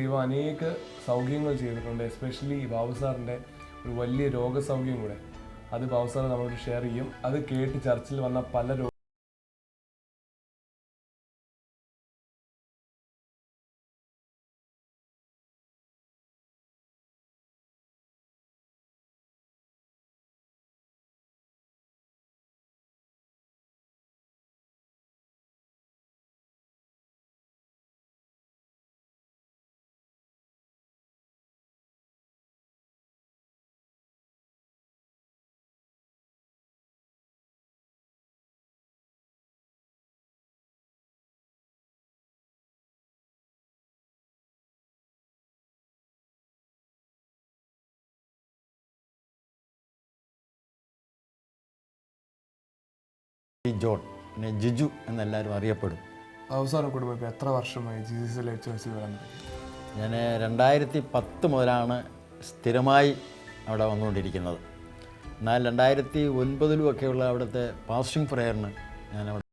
ദൈവം അനേക സൗഖ്യങ്ങൾ ചെയ്തിട്ടുണ്ട്. എസ്പെഷ്യലി ബാബു സാറിൻ്റെ ഒരു വലിയ രോഗസൗഖ്യം കൂടെ അത് ബാബു സാർ നമ്മളോട് ഷെയർ ചെയ്യും. അത് കേട്ട് ചർച്ചിൽ വന്ന പല ജോൺ പിന്നെ ജിജു എന്നെല്ലാവരും അറിയപ്പെടും. ബാബു സാറിൻ്റെ കുടുംബം ഇപ്പോൾ എത്ര വർഷമായി ജീസസ് ലൈഫ് ചർച്ചിൽ വരാൻ? ഞാൻ 2010 മുതലാണ് സ്ഥിരമായി അവിടെ വന്നുകൊണ്ടിരിക്കുന്നത്. എന്നാൽ 2009 അവിടുത്തെ പാസ്റ്റിംഗ് പ്രയറിന് ഞാനവിടെ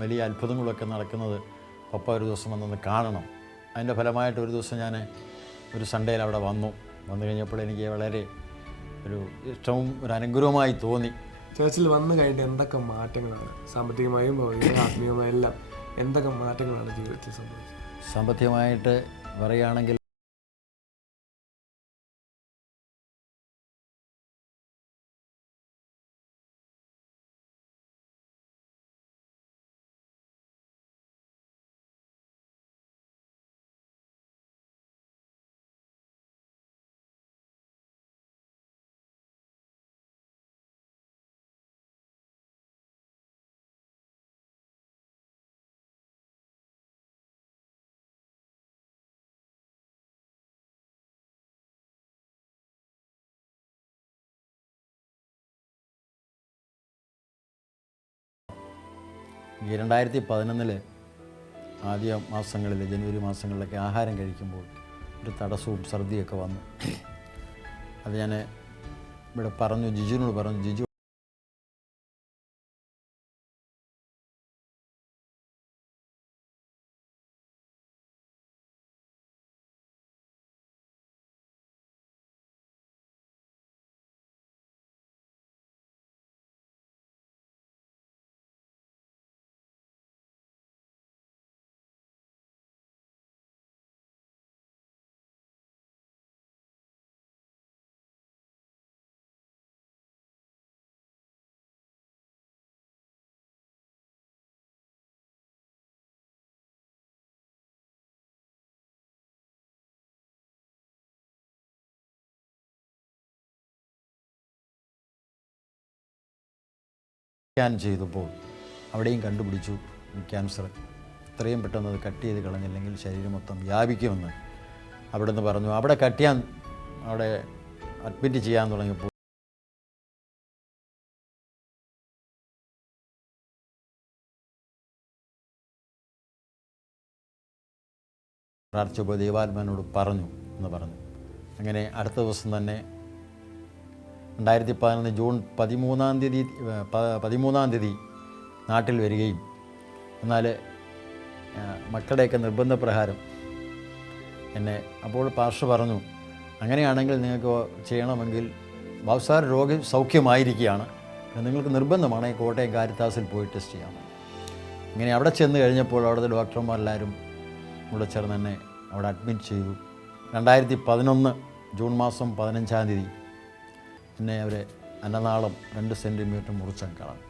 വലിയ അത്ഭുതങ്ങളൊക്കെ നടക്കുന്നത് പപ്പ ഒരു ദിവസം വന്നൊന്ന് കാണണം. അതിൻ്റെ ഫലമായിട്ട് ഒരു ദിവസം ഞാൻ ഒരു സൺഡേയിൽ അവിടെ വന്നു കഴിഞ്ഞപ്പോൾ എനിക്ക് വളരെ ഒരു ഇഷ്ടവും ഒരു അനുഗ്രഹവുമായി തോന്നി. ചർച്ചിൽ വന്നു കഴിഞ്ഞിട്ട് എന്തൊക്കെ മാറ്റങ്ങളാണ് സാമ്പത്തികമായും ആത്മീയമായും എല്ലാം എന്തൊക്കെ മാറ്റങ്ങളാണ് ജീവിതത്തിൽ സംഭവിച്ചത്? സാമ്പത്തികമായിട്ട് പറയുകയാണെങ്കിൽ ഈ 2011 ആദ്യ മാസങ്ങളിൽ ജനുവരി മാസങ്ങളിലൊക്കെ ആഹാരം കഴിക്കുമ്പോൾ ഒരു തടസ്സവും ഛർദിയൊക്കെ വന്നു. അത് ഞാൻ ഇവിടെ പറഞ്ഞു, ജിജുവിനോട് പറഞ്ഞു. ജിജു സ്കാൻ ചെയ്തപ്പോൾ അവിടെയും കണ്ടുപിടിച്ചു ക്യാൻസർ. എത്രയും പെട്ടെന്ന് അത് കട്ട് ചെയ്ത് കളഞ്ഞില്ലെങ്കിൽ ശരീരം മൊത്തം വ്യാപിക്കുമെന്ന് അവിടെ നിന്ന് പറഞ്ഞു. അവിടെ അവിടെ അഡ്മിറ്റ് ചെയ്യാൻ തുടങ്ങിയപ്പോൾ പ്രാർത്ഥിച്ചപ്പോൾ ദൈവാത്മാവിനോട് പറഞ്ഞു എന്ന് പറഞ്ഞു. അങ്ങനെ അടുത്ത ദിവസം തന്നെ 2011 ജൂൺ 13 തീയതി നാട്ടിൽ വരികയും എന്നാൽ മക്കളുടെയൊക്കെ നിർബന്ധപ്രകാരം എന്നെ അപ്പോൾ പാസ്റ്റർ പറഞ്ഞു, അങ്ങനെയാണെങ്കിൽ നിങ്ങൾക്ക് ചെയ്യണമെങ്കിൽ ബാബു സാർ സൗഖ്യമായിരിക്കുകയാണ്, നിങ്ങൾക്ക് നിർബന്ധമാണ് കോട്ടയം കാരിത്താസിൽ പോയി ടെസ്റ്റ് ചെയ്യാം. അങ്ങനെ അവിടെ ചെന്ന് കഴിഞ്ഞപ്പോൾ അവിടുത്തെ ഡോക്ടർമാരെല്ലാവരും കൂടെ ചേർന്ന് എന്നെ അവിടെ അഡ്മിറ്റ് ചെയ്തു. 2011 ജൂൺ മാസം 15 തീയതി എന്നെ അവർ അന്നനാളം 2 സെൻറ്റിമീറ്റർ മുറിച്ചങ്ങ് കളഞ്ഞു.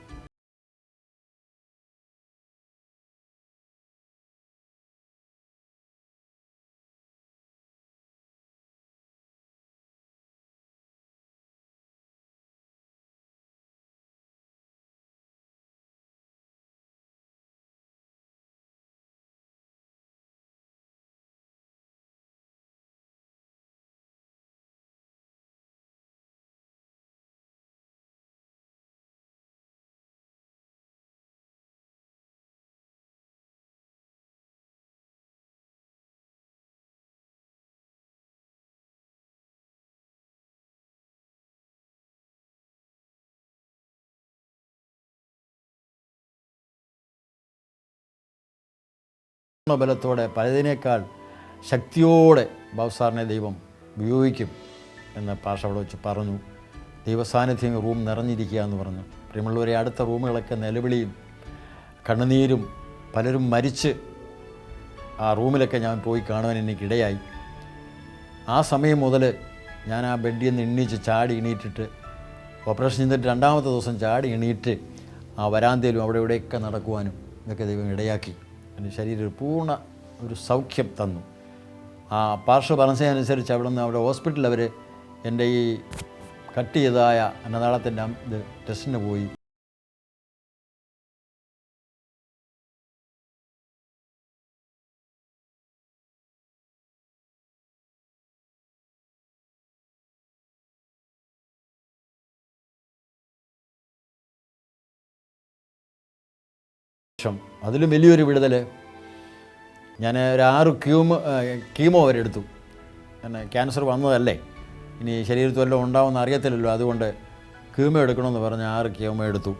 ബലത്തോടെ പലതിനേക്കാൾ ശക്തിയോടെ ബാബുസാറിനെ ദൈവം ഉപയോഗിക്കും എന്ന് പാഷ അവിടെ വെച്ച് പറഞ്ഞു. ദൈവസാന്നിധ്യം റൂം നിറഞ്ഞിരിക്കുക എന്ന് പറഞ്ഞു. പ്രിയമുള്ളവരെ, അടുത്ത റൂമുകളൊക്കെ നിലവിളിയും കണ്ണുനീരും, പലരും മരിച്ച് ആ റൂമിലൊക്കെ ഞാൻ പോയി കാണുവാൻ എനിക്കിടയായി. ആ സമയം മുതൽ ഞാൻ ആ ബെഡിൽ നിന്ന് എണ്ണീച്ച് ചാടി എണീറ്റിട്ട് ഓപ്പറേഷൻ ചെയ്തിട്ട് രണ്ടാമത്തെ ദിവസം ചാടി എണീറ്റ് ആ വരാന്തയിലും അവിടെ ഇവിടെയൊക്കെ നടക്കുവാനും ഇതൊക്കെ ദൈവം ഇടയാക്കി. എൻ്റെ ശരീരം പൂർണ്ണ ഒരു സൗഖ്യം തന്നു. ആ പാർശ്വ പറഞ്ഞതനുസരിച്ച് അവിടെ ഹോസ്പിറ്റലിൽ അവർ എൻ്റെ ഈ കട്ട് ചെയ്തതായ അന്നനാളത്തിൻ്റെ ഇത് ടെസ്റ്റിന് പോയി. അതിലും വലിയൊരു വിടുതൽ, ഞാൻ ഒരു 6 കീമോ വരെ എടുത്തു. പിന്നെ ക്യാൻസർ വന്നതല്ലേ, ഇനി ശരീരത്തിൽ വല്ലതും ഉണ്ടാവുമെന്ന് അറിയത്തില്ലല്ലോ, അതുകൊണ്ട് കീമോ എടുക്കണമെന്ന് പറഞ്ഞ് 6 കീമോ എടുത്തു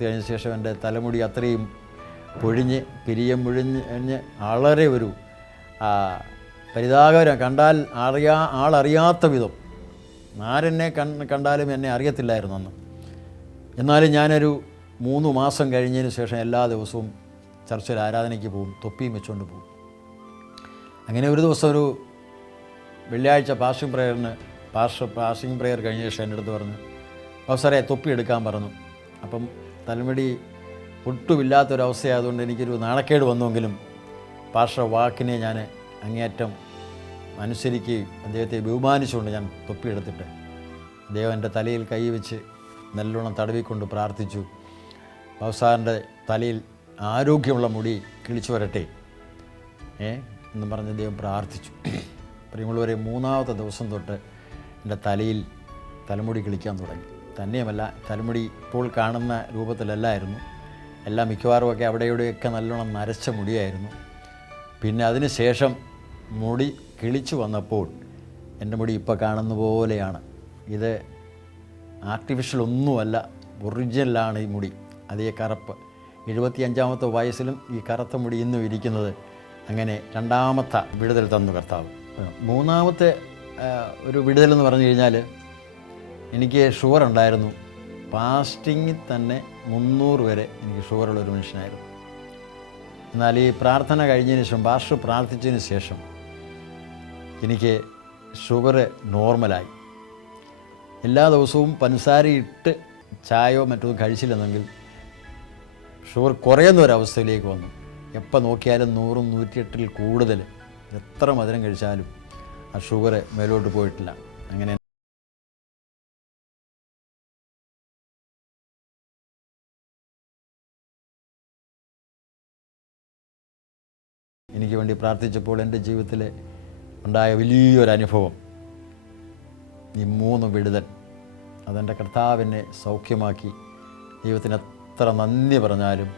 കഴിഞ്ഞ ശേഷം എൻ്റെ തലമുടി അത്രയും പൊഴിഞ്ഞ് മുഴിഞ്ഞ് വളരെ ഒരു പരിതാപകരം, കണ്ടാൽ ആളറിയാത്ത വിധം, ആരെന്നെ കണ്ടാലും എന്നെ അറിയത്തില്ലായിരുന്നു അന്ന്. എന്നാലും ഞാനൊരു 3 മാസം കഴിഞ്ഞതിന് ശേഷം എല്ലാ ദിവസവും ചർച്ചിൽ ആരാധനയ്ക്ക് പോകും, തൊപ്പിയും വെച്ചുകൊണ്ട് പോകും. അങ്ങനെ ഒരു ദിവസം ഒരു വെള്ളിയാഴ്ച പാസിംഗ് പ്രയർ കഴിഞ്ഞ ശേഷം എൻ്റെ അടുത്ത് പറഞ്ഞു, സാറേ തൊപ്പി എടുക്കാൻ പറഞ്ഞു. അപ്പം തലമുടി ഒട്ടുമില്ലാത്തൊരവസ്ഥയായതുകൊണ്ട് എനിക്കൊരു നാണക്കേട് വന്നുവെങ്കിലും വാക്കിനെ ഞാൻ അങ്ങേയറ്റം അനുസരിക്കുകയും അദ്ദേഹത്തെ ബഹുമാനിച്ചുകൊണ്ട് ഞാൻ തൊപ്പി എടുത്തിട്ട് അദ്ദേഹം എൻ്റെ തലയിൽ കൈവച്ച് നല്ലോണം തടവിക്കൊണ്ട് പ്രാർത്ഥിച്ചു. ബാബുസാറിൻ്റെ തലയിൽ ആരോഗ്യമുള്ള മുടി കിളിച്ചു വരട്ടെ എന്ന് പറഞ്ഞ് ദൈവം പ്രാർത്ഥിച്ചു. പ്രിയമുള്ളവരെ, 3-ാമത്തെ ദിവസം തൊട്ട് എൻ്റെ തലയിൽ തലമുടി കിളിക്കാൻ തുടങ്ങി. തന്നെയുമല്ല, തലമുടി ഇപ്പോൾ കാണുന്ന രൂപത്തിലല്ലായിരുന്നു, എല്ലാം മിക്കവാറുമൊക്കെ അവിടെ ഇവിടെയൊക്കെ നല്ലോണം നരച്ച മുടിയായിരുന്നു. പിന്നെ അതിന് ശേഷം മുടി കിളിച്ചു വന്നപ്പോൾ എൻ്റെ മുടി ഇപ്പോൾ കാണുന്ന പോലെയാണ്. ഇത് ആർട്ടിഫിഷ്യൽ ഒന്നുമല്ല, ഒറിജിനലാണ് ഈ മുടി. അതേ കറുപ്പ്. 75-ാമത്തെ വയസ്സിലും ഈ കറുത്ത മുടി ഇന്നും ഇരിക്കുന്നത്. അങ്ങനെ 2-ാമത്തെ വിടുതൽ തന്നു കർത്താവ്. 3-ാമത്തെ ഒരു വിടുതലെന്ന് പറഞ്ഞു കഴിഞ്ഞാൽ, എനിക്ക് ഷുഗർ ഉണ്ടായിരുന്നു. ഫാസ്റ്റിങ്ങിൽ തന്നെ 300 വരെ എനിക്ക് ഷുഗറുള്ളൊരു മനുഷ്യനായിരുന്നു. എന്നാൽ ഈ പ്രാർത്ഥന കഴിഞ്ഞതിന് ശേഷം, പാസ്റ്റർ പ്രാർത്ഥിച്ചതിന് ശേഷം എനിക്ക് ഷുഗർ നോർമലായി. എല്ലാ ദിവസവും പഞ്ചസാരയിട്ട് ചായയോ മറ്റോ കഴിച്ചില്ലെന്നെങ്കിൽ ഷുഗർ കുറയുന്ന ഒരവസ്ഥയിലേക്ക് വന്നു. എപ്പോൾ നോക്കിയാലും 100, 108 കൂടുതൽ, എത്ര മധുരം കഴിച്ചാലും ആ ഷുഗർ മേലോട്ട് പോയിട്ടില്ല. അങ്ങനെ എനിക്ക് വേണ്ടി പ്രാർത്ഥിച്ചപ്പോൾ എൻ്റെ ജീവിതത്തിൽ ഉണ്ടായ വലിയൊരനുഭവം, ഈ 3 വിടുതൽ, അതെൻ്റെ കർത്താവിനെ സൗഖ്യമാക്കി. ദൈവത്തിന് എത്ര നന്ദി പറഞ്ഞാലും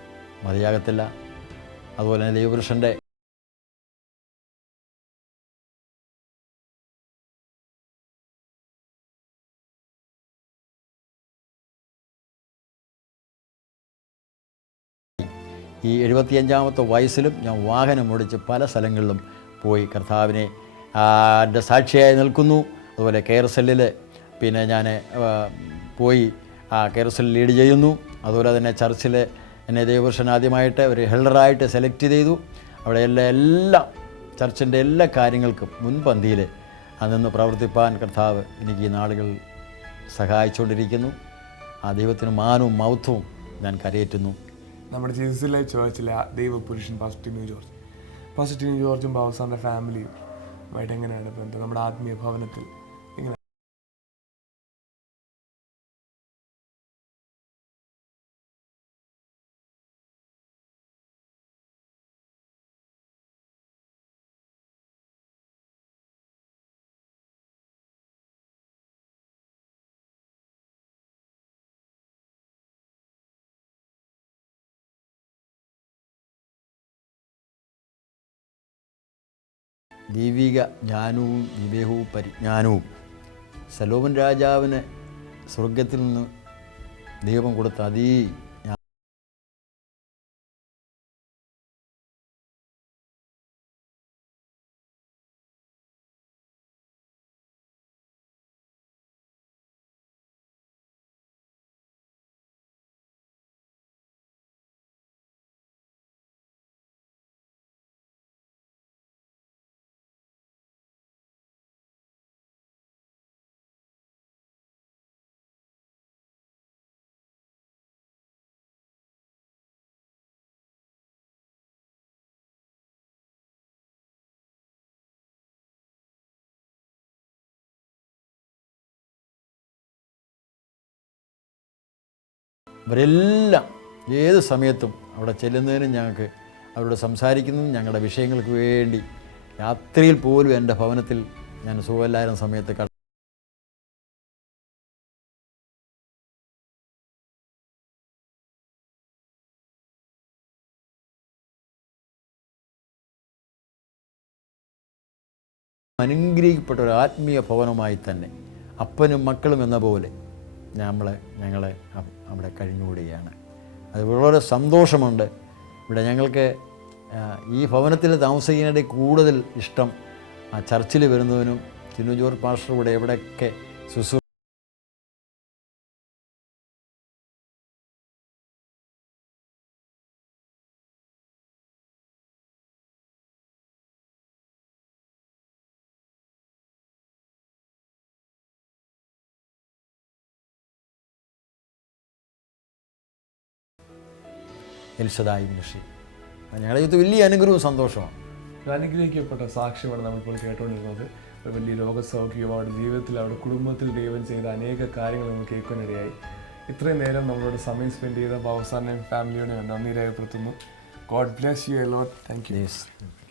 മതിയാകത്തില്ല. അതുപോലെ തന്നെ ദൈവപുരുഷൻ്റെ ഈ 75-ാമത്തെ വയസ്സിലും ഞാൻ വാഹനം ഓടിച്ച് പല സ്ഥലങ്ങളിലും പോയി കർത്താവിനെ എൻ്റെ സാക്ഷിയായി നിൽക്കുന്നു. അതുപോലെ കെയർസെല്ലിൽ പിന്നെ ഞാൻ പോയി കെയർസെല്ലിൽ ലീഡ് ചെയ്യുന്നു. അതുപോലെ തന്നെ ചർച്ചിൽ എന്നെ ദൈവപുരുഷൻ ആദ്യമായിട്ട് ഒരു ഹെൽഡറായിട്ട് സെലക്ട് ചെയ്തു. അവിടെ എല്ലാം ചർച്ചിൻ്റെ എല്ലാ കാര്യങ്ങൾക്കും മുൻപന്തിയിൽ നിന്ന് പ്രവർത്തിപ്പാൻ കർത്താവ് എനിക്ക് ഈ നാളുകൾ സഹായിച്ചുകൊണ്ടിരിക്കുന്നു. ആ ദൈവത്തിന് മാനവും മഹത്വവും ഞാൻ കരയേറ്റുന്നു. നമ്മുടെ ജീസസിലെ ചേർച്ചിലെ ദൈവപുരുഷൻ പാസ്റ്റർ ടിനു ജോർജും ബാബുസാറിൻ്റെ ഫാമിലിയും ആയിട്ട് എങ്ങനെയാണ് ബന്ധം? നമ്മുടെ ആത്മീയ ഭവനത്തിൽ എങ്ങനെ? ദൈവിക ജ്ഞാനവും വിവേകവും പരിജ്ഞാനവും സലോമൻ രാജാവിന് സ്വർഗത്തിൽ നിന്ന് ദൈവം കൊടുത്ത അവരെല്ലാം ഏത് സമയത്തും അവിടെ ചെല്ലുന്നതിനും ഞങ്ങൾക്ക് അവരോട് സംസാരിക്കുന്നതും ഞങ്ങളുടെ വിഷയങ്ങൾക്ക് വേണ്ടി രാത്രിയിൽ പോലും എൻ്റെ ഭവനത്തിൽ ഞാൻ സുഖമില്ലായിരുന്ന സമയത്ത് അനുഗ്രഹിക്കപ്പെട്ട ഒരു ആത്മീയ ഭവനമായി തന്നെ അപ്പനും മക്കളും എന്ന പോലെ ഞങ്ങളെ അവിടെ കഴിഞ്ഞുകൂടുകയാണ്. അത് വളരെ സന്തോഷമുണ്ട്. ഇവിടെ ഞങ്ങൾക്ക് ഈ ഭവനത്തിൽ താമസിക്കുന്നതിൻ്റെ കൂടുതൽ ഇഷ്ടം ആ ചർച്ചിൽ വരുന്നതിനും ടിനു ജോർജ് പാസ്റ്റർ ഇവിടെ എവിടെയൊക്കെ എൽഷദായി മിനിസ്ട്രി ഞങ്ങളുടെ ജീവിതത്തിൽ വലിയ അനുഗ്രഹവും സന്തോഷമാണ്. അനുഗ്രഹിക്കപ്പെട്ട സാക്ഷ്യമാണ് നമ്മളിപ്പോൾ കേട്ടുകൊണ്ടിരുന്നത്. ഒരു വലിയ രോഗസൗഖ്യവും അവരുടെ ജീവിതത്തിൽ അവരുടെ കുടുംബത്തിൽ ദൈവം ചെയ്ത അനേക കാര്യങ്ങൾ നമ്മൾ കേൾക്കാനിടയായി. ഇത്രയും നേരം നമ്മളോട് സമയം സ്പെൻഡ് ചെയ്ത അവസാനം ഫാമിലിയോട് നന്ദി രേഖപ്പെടുത്തുന്നു. God bless you a lot. Thank you.